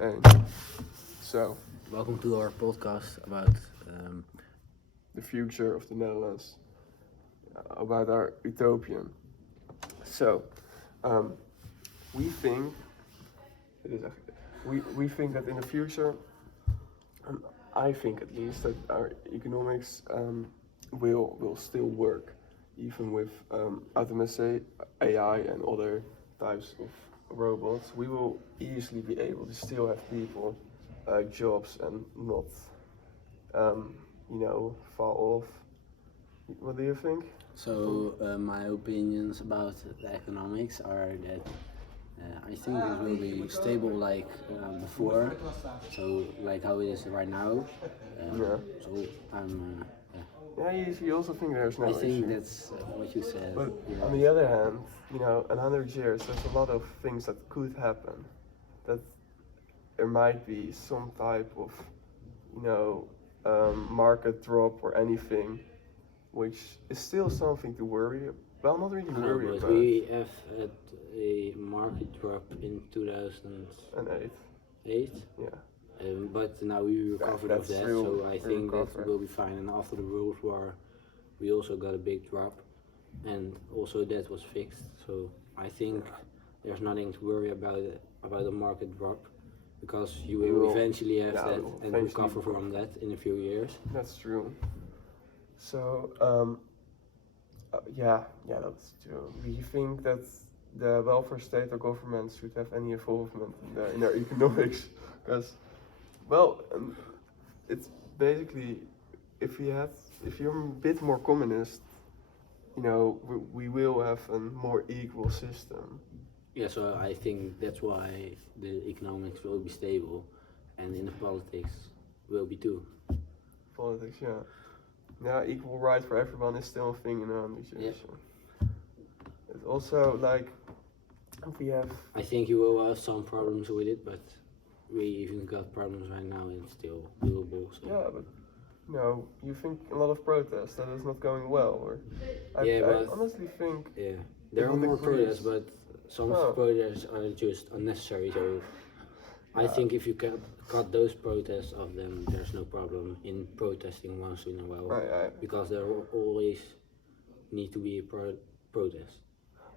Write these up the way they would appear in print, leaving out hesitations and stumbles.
And so, Welcome to our podcast about the future of the Netherlands, about our utopian. So, we think we think that in the future, I think at least that our economics will still work, even with automation, AI, and other types of robots. We will easily be able to still have people, jobs, and not, fall off. What do you think? so my opinions about the economics are that I think it will be stable like before, so like how it is right now. Yeah. So I'm Yeah, you also think there's no I think issue. that's what you said. But Yeah. on the other hand, in 100 years, there's a lot of things that could happen. That there might be some type of, market drop or anything, which is still something to worry. Well, not really No, worry but about. we have had a market drop in 2008. An 8. Yeah. But now we recovered of that's that, true. so I We think that recovered. will be fine. And after the World War, we also got a big drop, and also that was fixed. So I think there's nothing to worry about the market drop, because you We will will- eventually have yeah, that we will and eventually recover from that in a few years. That's true. So, that's true. We think that the welfare state or government should have any involvement in their economics, because, it's basically if you're a bit more communist, we will have a more equal system. Yeah, so I think that's why the economics will be stable, and in the politics will be too. Politics, yeah. Yeah, equal rights for everyone is still a thing in 100 years. Yeah. It's also like we have. I think you will have some problems with it, but we even got problems right now and it's still doable. So. Yeah, but you think a lot of protests that is not going well, or Yeah, I but honestly think yeah, there are will more decrease. protests, but some of Oh. the protests are just unnecessary. So I Yeah. think if you cut those protests off, then there's no problem in protesting once in a while, Right. because there will always need to be a protest.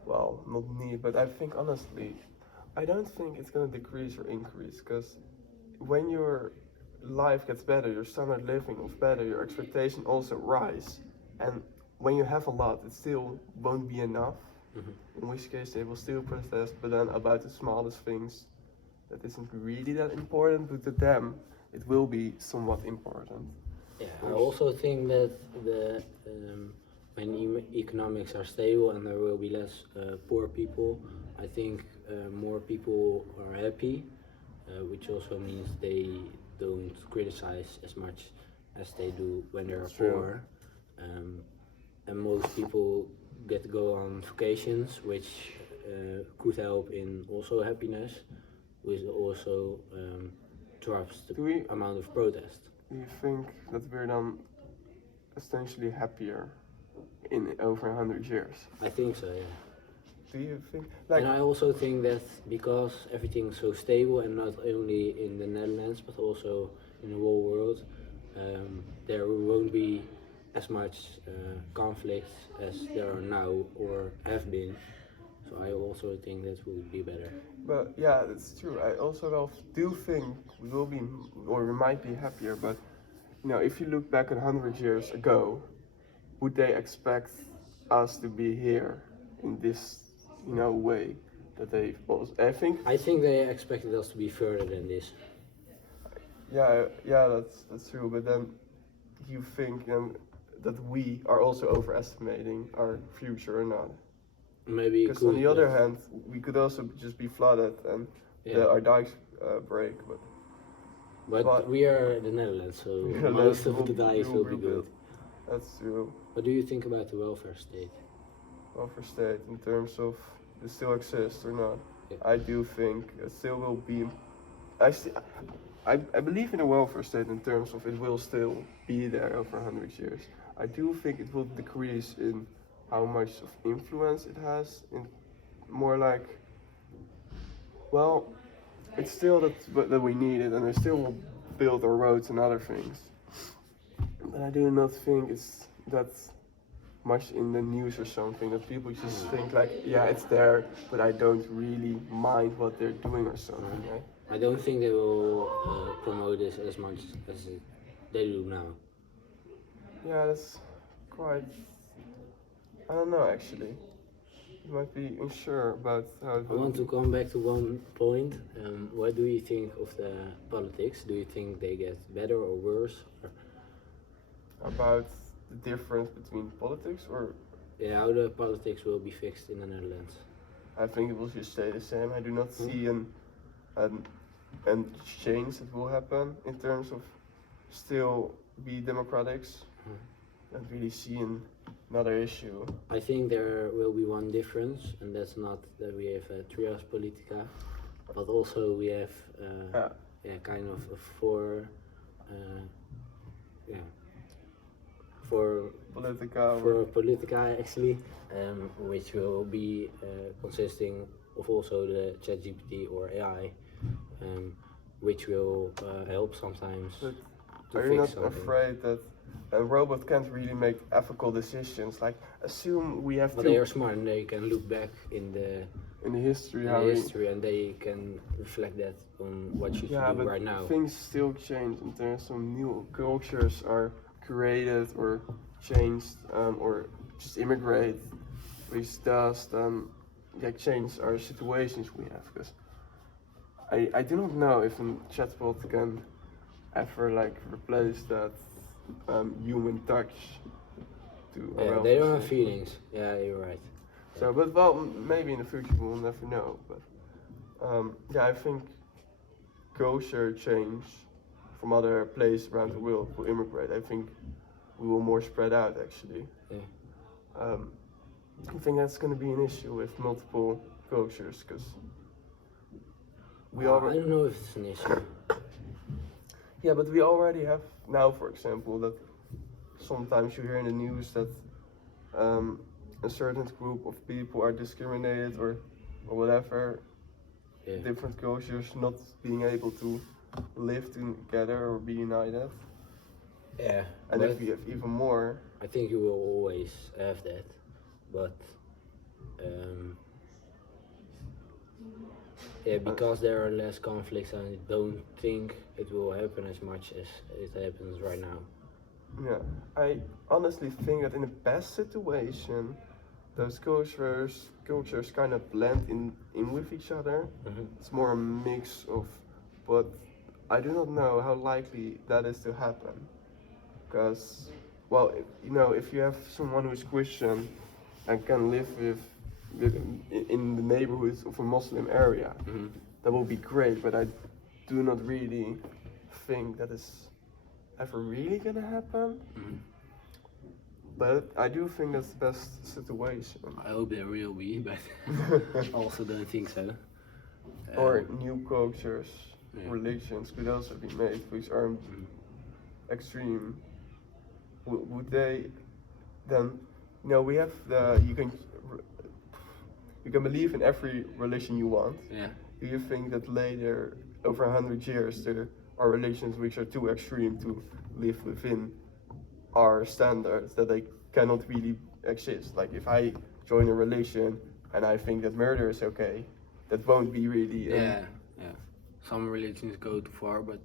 Well, not need, but I think honestly, I don't think it's gonna decrease or increase, because when your life gets better, your standard of living is better, your expectation also rise, and when you have a lot, it still won't be enough. In which case they will still protest, but then about the smallest things that isn't really that important, but to them it will be somewhat important. Yeah, I also think that when economics are stable and there will be less poor people, I think more people are happy, which also means they don't criticize as much as they do when they're That's true. poor. And most people get to go on vacations, which could help in also happiness, which also drops the Do we- amount of protest. Do you think that we're then essentially happier in over 100 years? I think so, yeah. Do you think And I also think that because everything's so stable, and not only in the Netherlands but also in the whole world, there won't be as much conflicts as there are now or have been. So I also think that would be better. But yeah, that's true. I also do think we will be, or we might be happier. But if you look back 100 years ago, would they expect us to be here in this, way that they? I think they expected us to be further than this. Yeah, that's true. But then you think that we are also overestimating our future or not? Maybe Because on the other hand, we could also just be flooded and our dikes break. But we are the Netherlands, so Yeah, most that of the dikes will be rebuild. good. That's true. What do you think about the welfare state? Welfare state in terms of it still exists or not? Yeah. I do think it still will be. I believe in a welfare state in terms of it will still be there over 100 years. I do think it will decrease in how much of influence it has, in more like, well, it's still that we need it, and we still will build our roads and other things. But I do not think it's that much in the news or something that people just think like, yeah, it's there, but I don't really mind what they're doing or something. Right? I don't think they will promote this as much as they do now. Yeah, that's quite. I don't know actually. You might be unsure about how it I will want to come back to one point. What do you think of the politics? Do you think they get better or worse? Or, about the difference between politics, or yeah, how the politics will be fixed in the Netherlands? I think it will just stay the same. I do not see an change that will happen in terms of still be democratics. Don't really see another issue. I think there will be one difference, and that's not that we have a trias politica, but also we have kind of a for politica actually, which will be consisting of also the ChatGPT or AI, which will help sometimes But to are you not fix something. afraid that a robot can't really make ethical decisions? Like, assume we have But to they are smart and they can look back in the history history and they can reflect that on what you should do but right now. things still change, and there are some new cultures are created or changed, or just immigrate, which does change our situations we have. Because I do not know if a chatbot can ever like replace that human touch to Yeah, they don't have feelings. Yeah, you're right. So, but well, maybe in the future we'll never know. But yeah, I think culture change from other places around the world will immigrate. I think we will more spread out actually. Yeah. I think that's going to be an issue with multiple cultures because we I already. don't know if it's an issue. Yeah, but we already have now, for example, that sometimes you hear in the news that a certain group of people are discriminated or whatever, Yeah. different cultures not being able to live together or be united. Yeah. And but if we have even more, I think you will always have that, but yeah, because there are less conflicts, I don't think it will happen as much as it happens right now. yeah, I honestly think that in the best situation, those cultures kind of blend in with each other. It's more a mix of, but I do not know how likely that is to happen. Because, well, if you have someone who is Christian and can live in the neighborhood of a Muslim area, that will be great. But I do not really think that is ever really gonna happen. But I do think that's the best situation. I hope there will be, but I also don't think so. Or new cultures, Yeah. religions could also be made, which are extreme. Would they then? We have you can believe in every religion you want. Yeah. Do you think that later, over 100 years, there are religions which are too extreme to live within our standards, that they cannot really exist? Like if I join a religion and I think that murder is okay, that won't be really. Yeah. Some religions go too far, but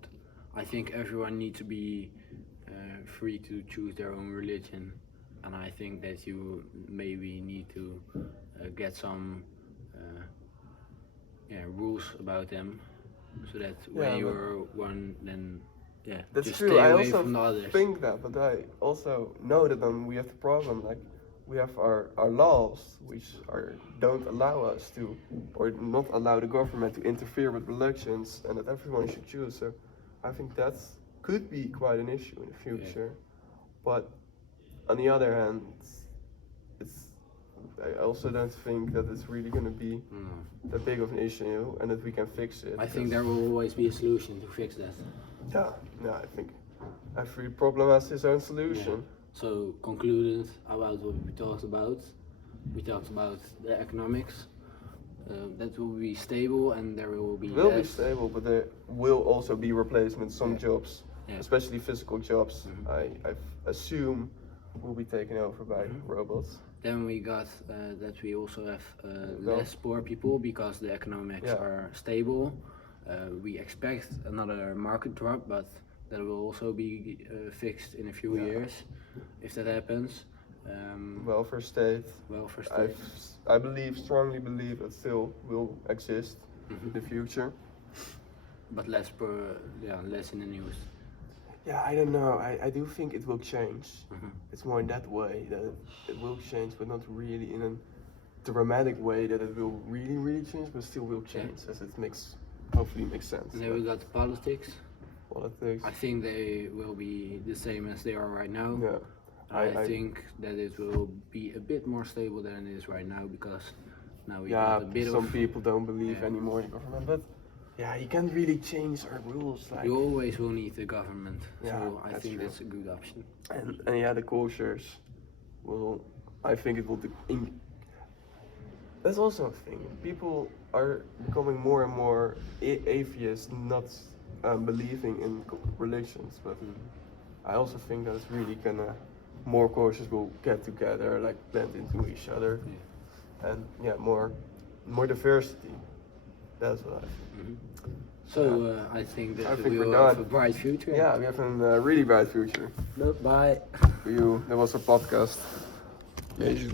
I think everyone needs to be free to choose their own religion, and I think that you maybe need to get some rules about them, so that when you're one, then That's just true. stay I away also from the others. think that, but I also know that we have the problem. Like we have our laws which don't allow us to, or not allow the government to interfere with religions, and that everyone should choose. So I think could be quite an issue in the future. But on the other hand, I also don't think that it's really going to be that big of an issue and that we can fix it. I think there will always be a solution to fix that. Yeah, I think every problem has its own solution. Yeah. So concluded about what we talked about the economics, that will be stable and there will be Will be less. stable, but there will also be replacements. Some Yeah. jobs, Yeah. especially physical jobs, Mhm. I assume will be taken over by Mhm. robots. Then we got that we also have Well- less poor people because the economics Yeah. are stable. We expect another market drop, but that will also be fixed in a few Yeah. years if that happens. Welfare state, Welfare state. I believe, strongly believe it still will exist in the Mhm. future. But less less in the news. Yeah, I don't know. I do think it will change. Mhm. It's more in that way that it will change, but not really in a dramatic way that it will really change, but still will change as it hopefully makes sense. And then we got politics. Politics. I think they will be the same as they are right now. Yeah. I think that it will be a bit more stable than it is right now because now we Yeah, got a bit some of. people don't believe Yeah. anymore in the government, but yeah, you can't really change our rules. Like, You always will need the government, Yeah, so I that's think true. that's a good option. and yeah, the cultures will. I think it will. That's also a thing. People are becoming more and more atheists, not believing in religions. But I also think that it's really gonna more cultures will get together, like blend into each other, and yeah, more diversity. That's what I think. So I think that I we think we're will done. have a bright future. Yeah, we have a really bright future Bye. for you. That was our podcast. Jezus,